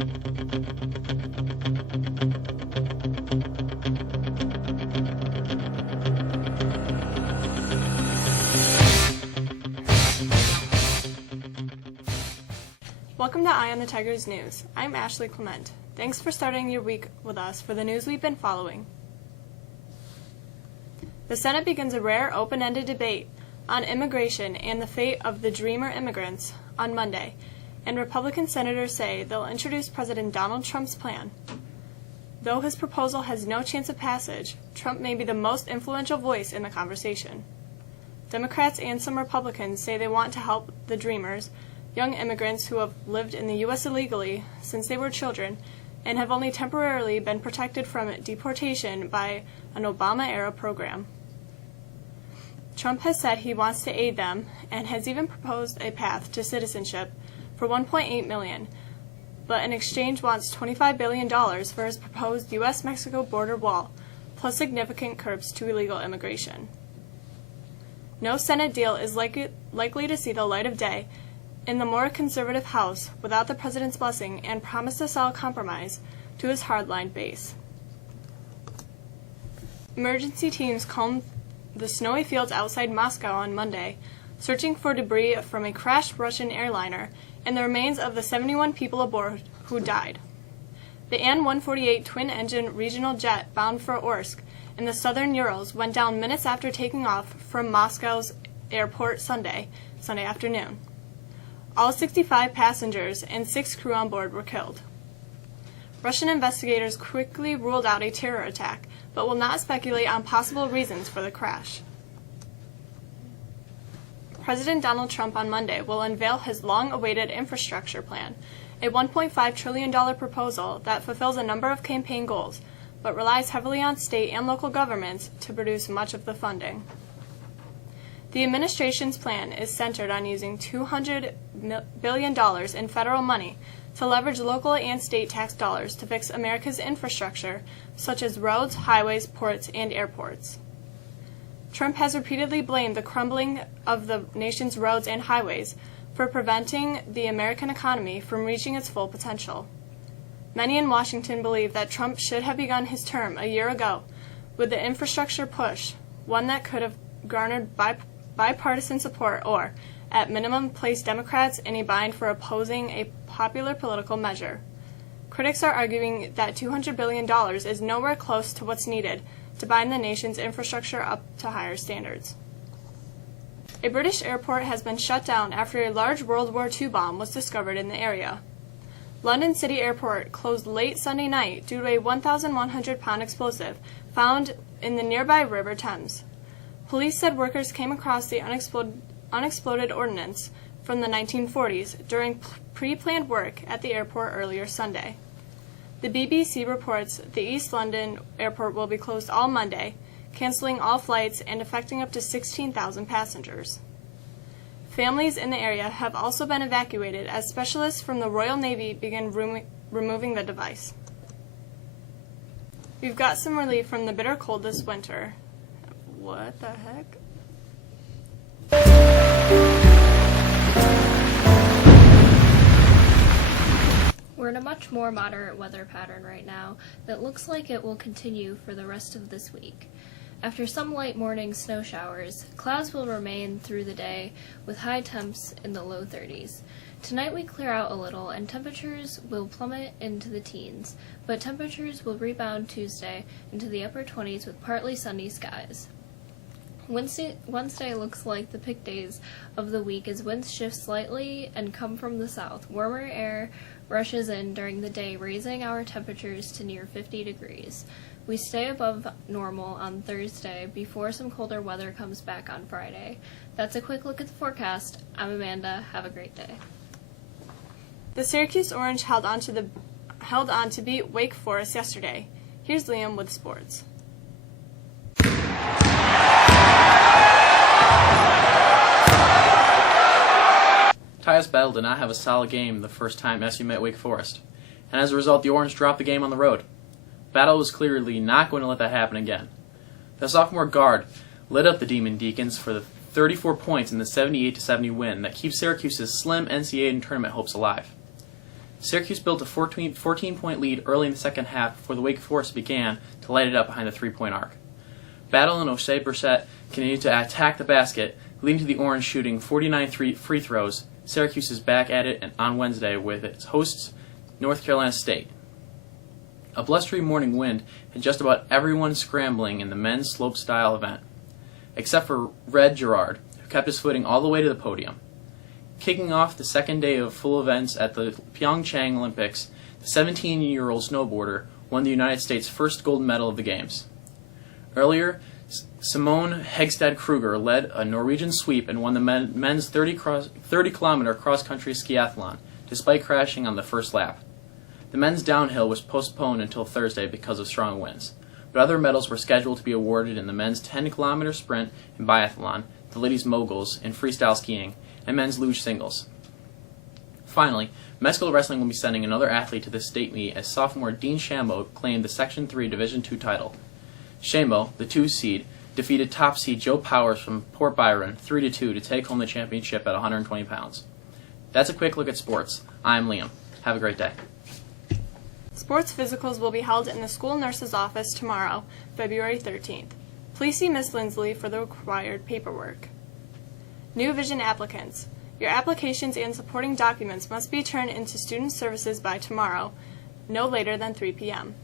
Welcome to Eye on the Tigers News. I'm Ashley Clement. Thanks for starting your week with us for the news we've been following. The Senate begins a rare open-ended debate on immigration and the fate of the Dreamer immigrants on Monday, and Republican senators say they'll introduce President Donald Trump's plan. Though his proposal has no chance of passage, Trump may be the most influential voice in the conversation. Democrats and some Republicans say they want to help the Dreamers, young immigrants who have lived in the U.S. illegally since they were children and have only temporarily been protected from deportation by an Obama-era program. Trump has said he wants to aid them and has even proposed a path to citizenship for $1.8 million, but in exchange wants $25 billion for his proposed U.S.-Mexico border wall, plus significant curbs to illegal immigration. No Senate deal is likely to see the light of day in the more conservative House without the president's blessing and promise to sell a compromise to his hardline base. Emergency teams combed the snowy fields outside Moscow on Monday, searching for debris from a crashed Russian airliner and the remains of the 71 people aboard who died. The An-148 twin-engine regional jet bound for Orsk in the southern Urals went down minutes after taking off from Moscow's airport Sunday afternoon. All 65 passengers and 6 crew on board were killed. Russian investigators quickly ruled out a terror attack, but will not speculate on possible reasons for the crash. President Donald Trump on Monday will unveil his long-awaited infrastructure plan, a $1.5 trillion proposal that fulfills a number of campaign goals, but relies heavily on state and local governments to produce much of the funding. The administration's plan is centered on using $200 billion in federal money to leverage local and state tax dollars to fix America's infrastructure, such as roads, highways, ports, and airports. Trump has repeatedly blamed the crumbling of the nation's roads and highways for preventing the American economy from reaching its full potential. Many in Washington believe that Trump should have begun his term a year ago with the infrastructure push, one that could have garnered bipartisan support or, at minimum, place Democrats in a bind for opposing a popular political measure. Critics are arguing that $200 billion is nowhere close to what's needed to bind the nation's infrastructure up to higher standards. A British airport has been shut down after a large World War II bomb was discovered in the area. London City Airport closed late Sunday night due to a 1,100-pound explosive found in the nearby River Thames. Police said workers came across the unexploded ordnance from the 1940s during pre-planned work at the airport earlier Sunday. The BBC reports the East London airport will be closed all Monday, canceling all flights and affecting up to 16,000 passengers. Families in the area have also been evacuated as specialists from the Royal Navy begin removing the device. We've got some relief from the bitter cold this winter. What the heck? We're in a much more moderate weather pattern right now that looks like it will continue for the rest of this week. After some late morning snow showers, clouds will remain through the day with high temps in the low 30s. Tonight we clear out a little and temperatures will plummet into the teens, but temperatures will rebound Tuesday into the upper 20s with partly sunny skies. Wednesday looks like the peak days of the week as winds shift slightly and come from the south. Warmer air rushes in during the day, raising our temperatures to near 50 degrees. We stay above normal on Thursday before some colder weather comes back on Friday. That's a quick look at the forecast. I'm Amanda. Have a great day. The Syracuse Orange held on to beat Wake Forest yesterday. Here's Liam with sports. Tyus Battle did not have a solid game the first time SU met Wake Forest, and as a result, the Orange dropped the game on the road. Battle was clearly not going to let that happen again. The sophomore guard lit up the Demon Deacons for the 34 points in the 78-70 win that keeps Syracuse's slim NCAA tournament hopes alive. Syracuse built a 14-point lead early in the second half before the Wake Forest began to light it up behind the three-point arc. Battle and O'Shea Brissett continued to attack the basket, leading to the Orange shooting 49 free throws. Syracuse is back at it on Wednesday with its hosts, North Carolina State. A blustery morning wind had just about everyone scrambling in the men's slopestyle event, except for Red Gerard, who kept his footing all the way to the podium. Kicking off the second day of full events at the Pyeongchang Olympics, the 17-year-old snowboarder won the United States' first gold medal of the Games. Earlier, Simone Hegstad Kruger led a Norwegian sweep and won the men's 30-kilometer cross-country skiathlon, despite crashing on the first lap. The men's downhill was postponed until Thursday because of strong winds, but other medals were scheduled to be awarded in the men's 10-kilometer sprint and biathlon, the ladies' moguls in freestyle skiing, and men's luge singles. Finally, Mescal Wrestling will be sending another athlete to this state meet as sophomore Dean Shambo claimed the Section 3 Division II title. Shambo, the 2 seed, defeated top seed Joe Powers from Port Byron 3-2 to take home the championship at 120 pounds. That's a quick look at sports. I'm Liam. Have a great day. Sports physicals will be held in the school nurse's office tomorrow, February 13th. Please see Ms. Lindsley for the required paperwork. New Vision applicants. Your applications and supporting documents must be turned into Student Services by tomorrow, no later than 3 p.m.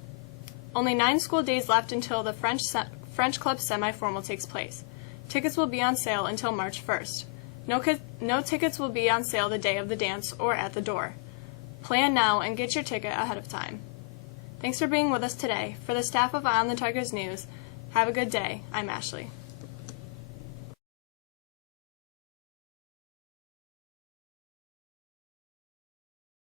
Only 9 school days left until the French Club semi-formal takes place. Tickets will be on sale until March 1st. No tickets will be on sale the day of the dance or at the door. Plan now and get your ticket ahead of time. Thanks for being with us today. For the staff of On the Tigers News, have a good day. I'm Ashley.